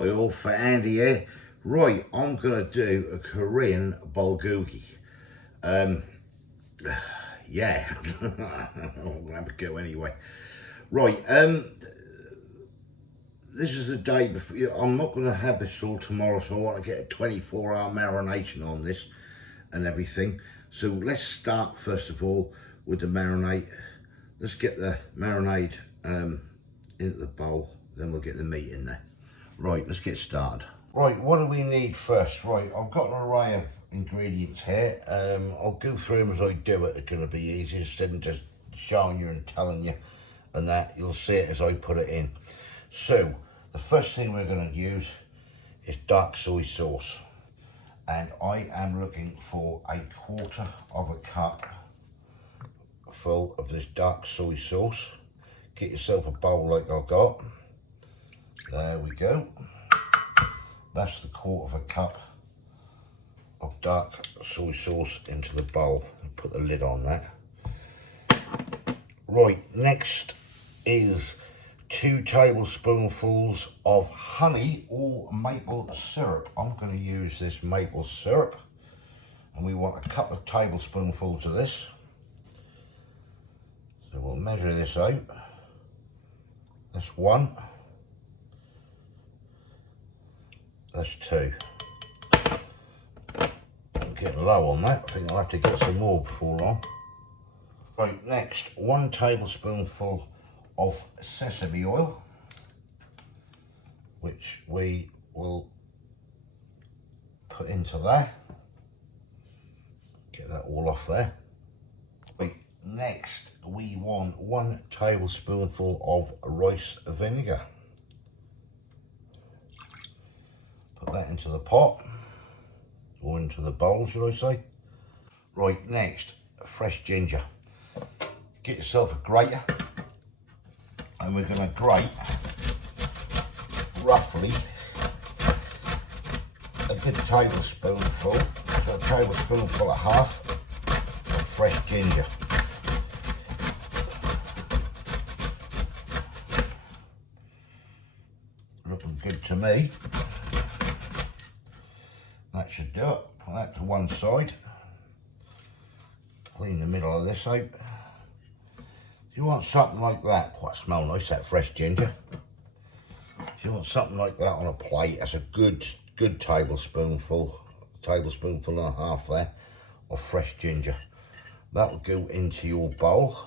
Oil for Andy here. Right, I'm gonna do a Korean Bulgogi. Yeah, I'm gonna have a go anyway. Right, this is the day before. I'm not gonna have this all tomorrow, so I want to get a 24-hour marination on this and everything. So let's start first of all with the marinade. Let's get the marinade into the bowl, then we'll get the meat in there. Right, let's get started. Right, what do we need first? Right, I've got an array of ingredients here. I'll go through them as I do it. It's going to be easier instead of just showing you and telling you and that. You'll see it as I put it in. So, the first thing we're going to use is dark soy sauce. And I am looking for 1/4 of a cup full of this dark soy sauce. Get yourself a bowl like I've got. There we go. That's the 1/4 of a cup of dark soy sauce into the bowl. And put the lid on that. Right, next is 2 tablespoonfuls of honey or maple syrup. I'm going to use this maple syrup. And we want a couple of tablespoonfuls of this. So we'll measure this out. That's 1. That's 2. I'm getting low on that. I think I'll have to get some more before long. Right, next, 1 tablespoonful of sesame oil, which we will put into there. Get that all off there. Right, next, we want 1 tablespoonful of rice vinegar. Put that into the pot, or into the bowl, should I say. Right, next, fresh ginger. Get yourself a grater, and we're going to grate roughly a good tablespoonful, so a tablespoonful and a half of fresh ginger. Looking good to me. That should do it. Put that to one side. Clean the middle of this out. If you want something like that, quite smell nice, that fresh ginger. If you want something like that on a plate, that's a good tablespoonful and a half there of fresh ginger. That'll go into your bowl.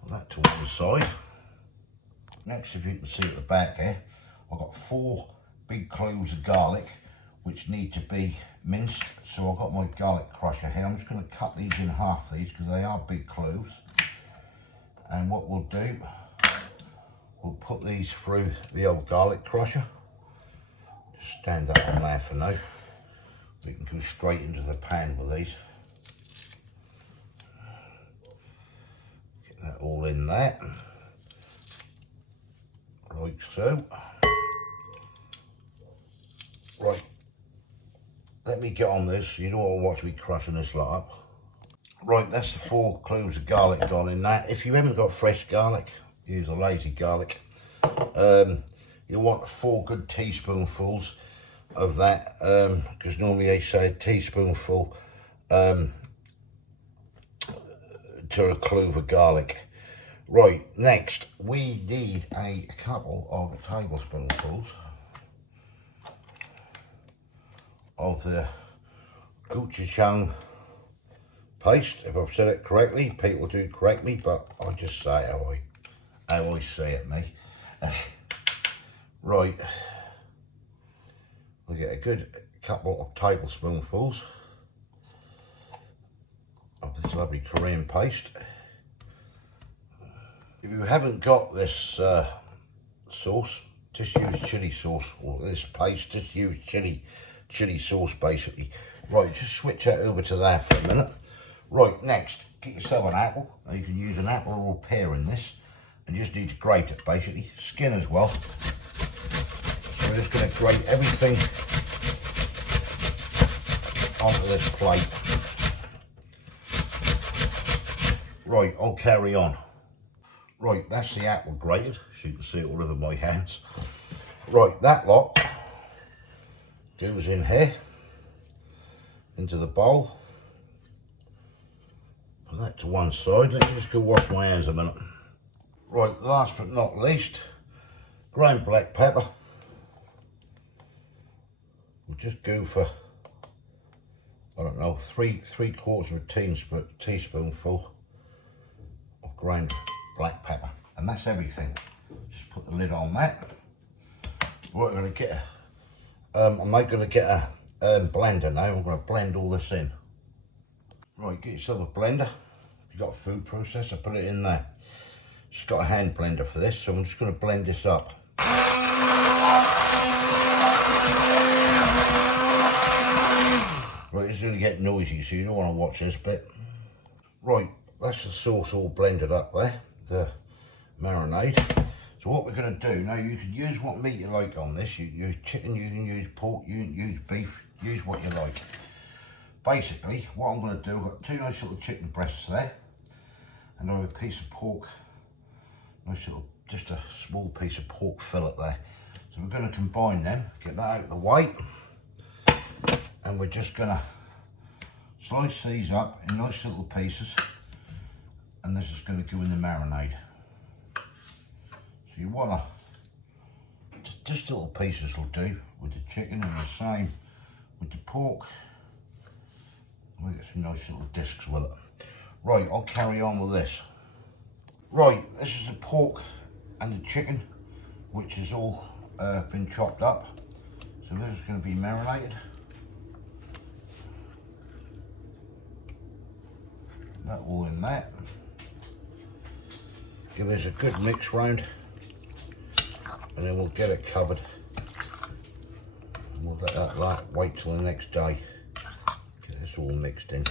Put that to one side. Next, if you can see at the back here, I've got 4 big cloves of garlic, which need to be minced. So I've got my garlic crusher here. I'm just going to cut these in half, these, because they are big cloves. And what we'll do, we'll put these through the old garlic crusher. Just stand that on there for now. We can go straight into the pan with these. Get that all in there. Like so. Right. Let me get on this. You don't want to watch me crushing this lot up. Right, that's the 4 cloves of garlic gone in that. If you haven't got fresh garlic, use a lazy garlic. You want 4 good teaspoonfuls of that, because normally they say a teaspoonful to a clove of garlic. Right, next we need a couple of tablespoonfuls of the gochujang paste. If I've said it correctly, people do correct me, but I just say how I say it, me. Right, we get a good couple of tablespoonfuls of this lovely Korean paste. If you haven't got this sauce, just use chili sauce, or this paste, just use chili sauce basically. Right, just switch that over to there for a minute. Right, next, get yourself an apple. Now you can use an apple or a pear in this, and you just need to grate it basically, skin as well. So we're just going to grate everything onto this plate. Right, I'll carry on. Right, that's the apple grated, so you can see it all over my hands. Right, that lot goes in here, into the bowl. Put that to one side. Let me just go wash my hands a minute. Right, last but not least, ground black pepper. We'll just go for, I don't know, three quarters of a teaspoonful of ground black pepper. And that's everything. Just put the lid on that. We're going to get I'm going to get a blender now. I'm going to blend all this in. Right, get yourself a blender. If you've got a food processor, put it in there. Just got a hand blender for this, so I'm just going to blend this up. Right, it's going to get noisy, so you don't want to watch this bit. Right, that's the sauce all blended up there, the marinade. So what we're going to do, now you can use what meat you like on this. You can use chicken, you can use pork, you can use beef, use what you like. Basically, what I'm going to do, I've got two nice little chicken breasts there, and I have a piece of pork, nice little, just a small piece of pork fillet there. So we're going to combine them, get that out of the way, and we're just going to slice these up in nice little pieces, and this is going to go in the marinade. So you want to, just little pieces will do with the chicken, and the same with the pork. We'll get some nice little discs with it. Right, I'll carry on with this. Right, this is the pork and the chicken, which is all been chopped up. So this is going to be marinated. That all in that. Give this a good mix round, and then we'll get it covered. And we'll let that wait till the next day. Get this all mixed in.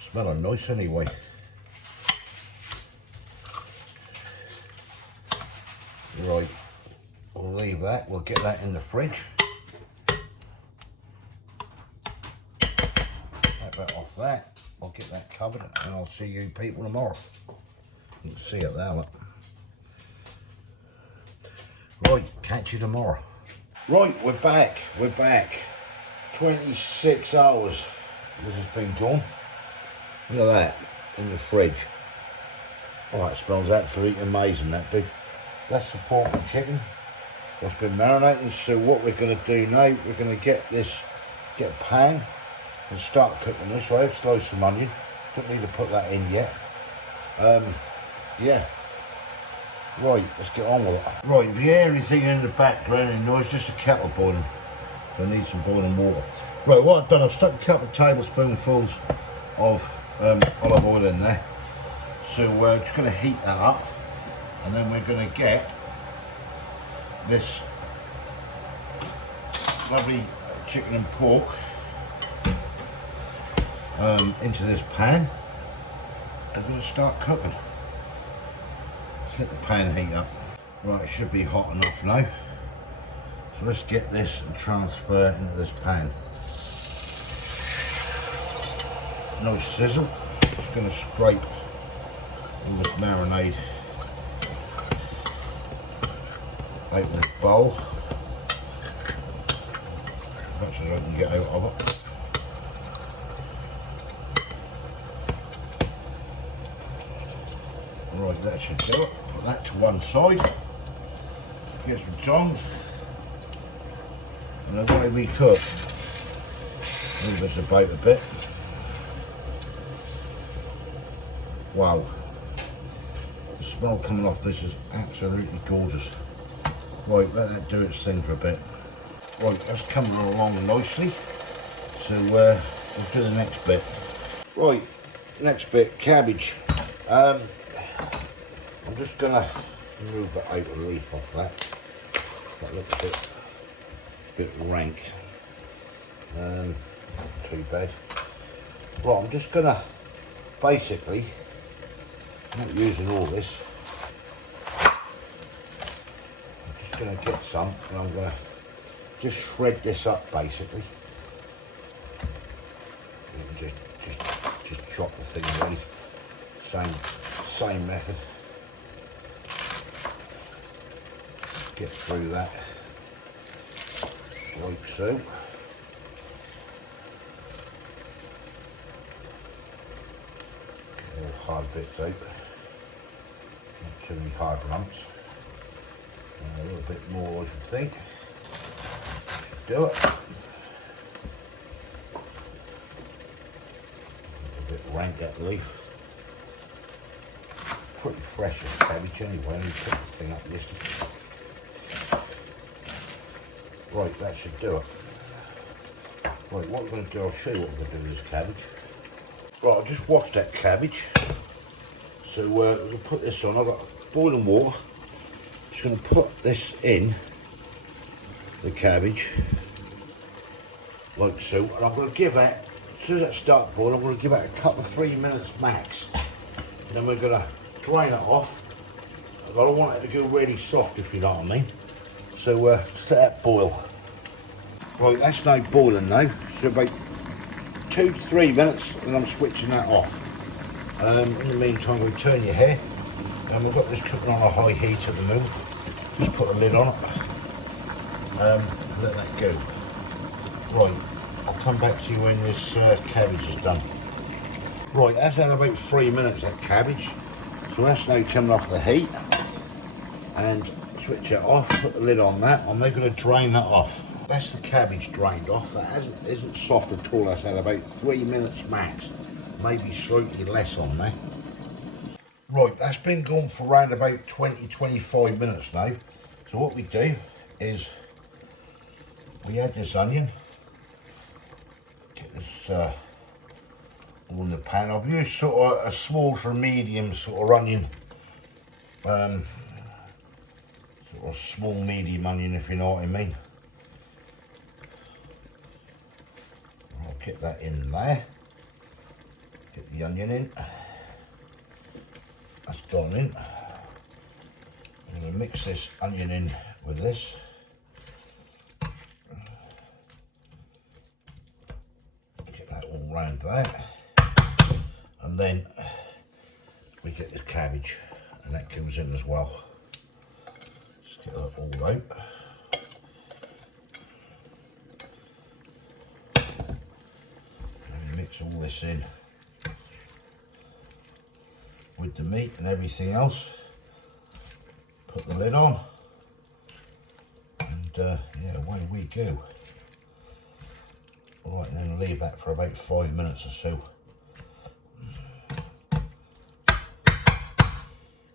Smelling nice anyway. Right, we'll leave that. We'll get that in the fridge. Take that off that. I'll get that covered, and I'll see you people tomorrow. You can see it there, look. Right, catch you tomorrow. Right, we're back. 26 hours this has been gone. Look at that, in the fridge. Oh, it smells absolutely amazing, that do. That's the pork and chicken that's been marinating. So what we're going to do now, we're going to get a pan and start cooking this. So I have sliced some onion, don't need to put that in yet. Yeah, right, let's get on with it. Right, if you hear anything in the background, any noise, just a kettle boiling. I need some boiling water. Right, what I've done, I've stuck a couple of tablespoonfuls of olive oil in there. So we're just going to heat that up, and then we're going to get this lovely chicken and pork into this pan. And we're going to start cooking. Let the pan heat up. Right, it should be hot enough now. So let's get this and transfer into this pan. No sizzle. Just going to scrape all this marinade out of this bowl, as much as I can get out of it. Right, that should do it. Put that to one side. Get some tongs. And the way we cook, move this about a bit. Wow. The smell coming off this is absolutely gorgeous. Right, let that do its thing for a bit. Right, that's coming along nicely. So we'll do the next bit. Right, next bit, cabbage. I'm just gonna move the outer leaf off that. That looks a bit rank. Not too bad. Right, I'm just gonna basically, I'm not using all this. I'm just gonna get some, and I'm gonna just shred this up basically. You can just chop the thing really. Same method. get through that like so. Get all hard bits out, not too many hard lumps. A little bit more, I should think. Should do it. A bit rank, that leaf. Pretty fresh as cabbage anyway. Let me pick the thing up yesterday. Right, that should do it. Right, what we're going to do, I'll show you what we're going to do with this cabbage. Right, I just washed that cabbage. So we're going to put this on. I've got boiling water. Just going to put this in the cabbage, like so. And I'm going to give it, as soon as that starts boiling, I'm going to give it a couple of 3 minutes max. And then we're going to drain it off. I don't want it to go really soft, if you know what I mean. So just let that boil. Right, that's now boiling now. So about 2 to 3 minutes, and I'm switching that off. In the meantime, we'll turn your hair. And we've got this cooking on a high heat at the moment. Just put a lid on it. Let that go. Right, I'll come back to you when this cabbage is done. Right, that's had about 3 minutes, that cabbage. So that's now coming off the heat. And switch it off, put the lid on that. I'm now going to drain that off. That's the cabbage drained off. That isn't soft at all. That's had about 3 minutes max. Maybe slightly less on there. Right, that's been going for around about 20-25 minutes now. So what we do is we add this onion. Get this all in the pan. I've used sort of a small to medium sort of onion. Sort of small medium onion, if you know what I mean. I'll get that in there. Get the onion in. That's gone in. I'm going to mix this onion in with this. Get that all round there. And then we get the cabbage, and that goes in as well. Just get that all out. And mix all this in with the meat and everything else. Put the lid on, and yeah, away we go. Right, and then leave that for about 5 minutes or so.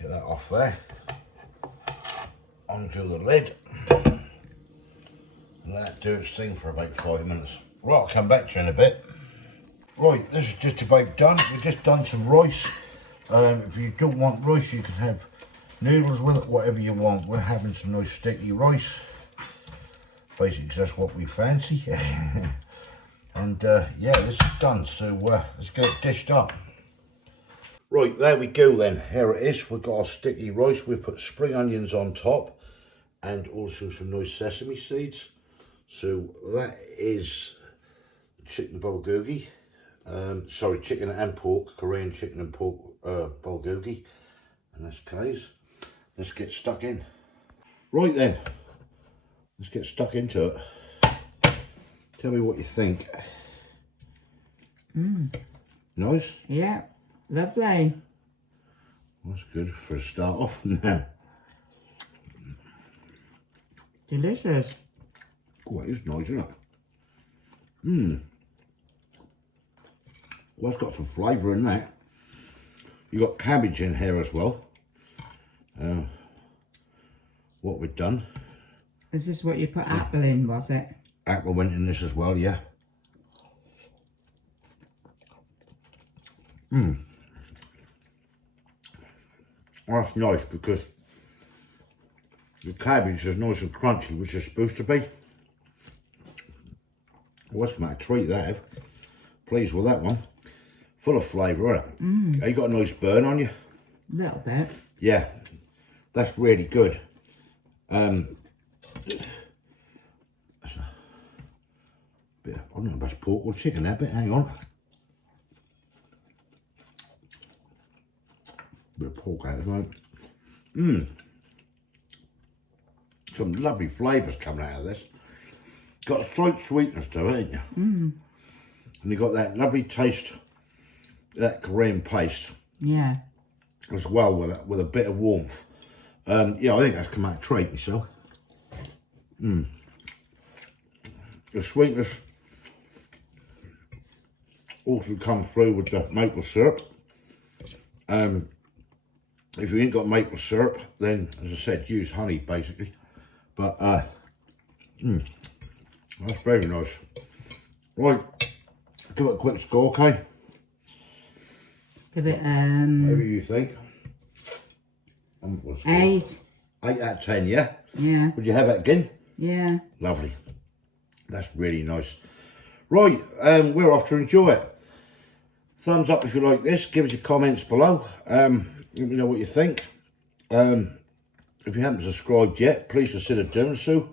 Get that off there. Undo the lid. And let that do its thing for about 5 minutes. Right, I'll come back to you in a bit. Right, this is just about done. We've just done some rice. If you don't want rice, you can have noodles with it, whatever you want. We're having some nice sticky rice. Basically, that's what we fancy. And yeah, this is done. So let's get it dished up. Right, there we go then. Here it is. We've got our sticky rice. We've put spring onions on top and also some nice sesame seeds. So that is chicken bulgogi. Sorry, chicken and pork, Korean chicken and pork bulgogi. And that's Kay's. Let's get stuck in. Right then, let's get stuck into it. Tell me what you think. Nice? Yeah, lovely. That's good for a start off. Delicious. Oh, it is nice, isn't it? Well, it's got some flavour in that. You got cabbage in here as well. What we've done. Is this what you put apple in, was it? Apple went in this as well, yeah. Well, that's nice because the cabbage is nice and crunchy, which it's supposed to be. Well, that's going to treat that. Pleased with that one. Full of flavour, isn't it? You got a nice burn on you. A little bit. Yeah, that's really good. That's a bit of, I don't know if that's pork or chicken there, but hang on. Bit of pork out as well. Some lovely flavours coming out of this. Got a slight sweetness to it, ain't you? And you got that lovely taste, that Korean paste. Yeah. As well with a bit of warmth. Yeah, I think that's come out a treat myself. The sweetness also comes through with the maple syrup. If you ain't got maple syrup, then as I said, use honey basically. But that's very nice. Right, give it a quick score, okay? Give it Whatever you think. What's the score? 8. 8 out of 10, yeah? Yeah. Would you have it again? Yeah. Lovely. That's really nice. Right, we're off to enjoy it. Thumbs up if you like this. Give us your comments below. Let me know what you think. If you haven't subscribed yet, please consider doing so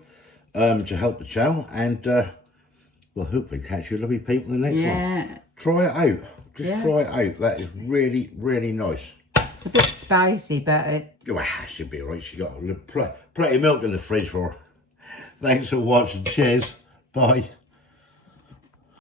to help the channel. And we'll hopefully catch you lovely people in the next one. Try it out. Just try it out. That is really, really nice. It's a bit spicy, but it... Well, should be alright. She got plenty of milk in the fridge for her. Thanks for watching. Cheers. Bye.